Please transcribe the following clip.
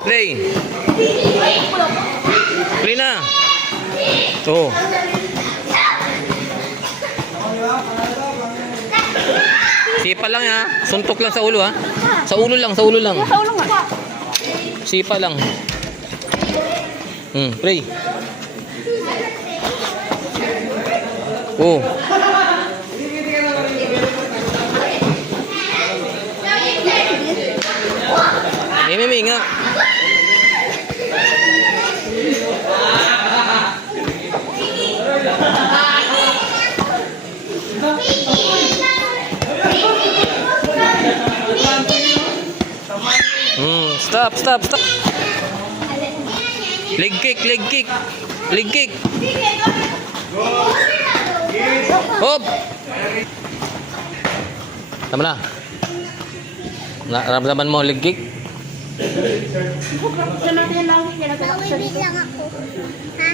Play. Play na. Oh. Sipa lang ha. Suntok lang sa ulo ha. Sa ulo lang, sa ulo lang. Sa ulo nga. Sipa lang. Pray. Oh. Mimi nga. Stop, stop, stop. Leg kick, leg kick. Leg kick. Hop. Tama na. Naramdaman mo leg kick? Sa natin lang. Mawibig lang ako. Ha?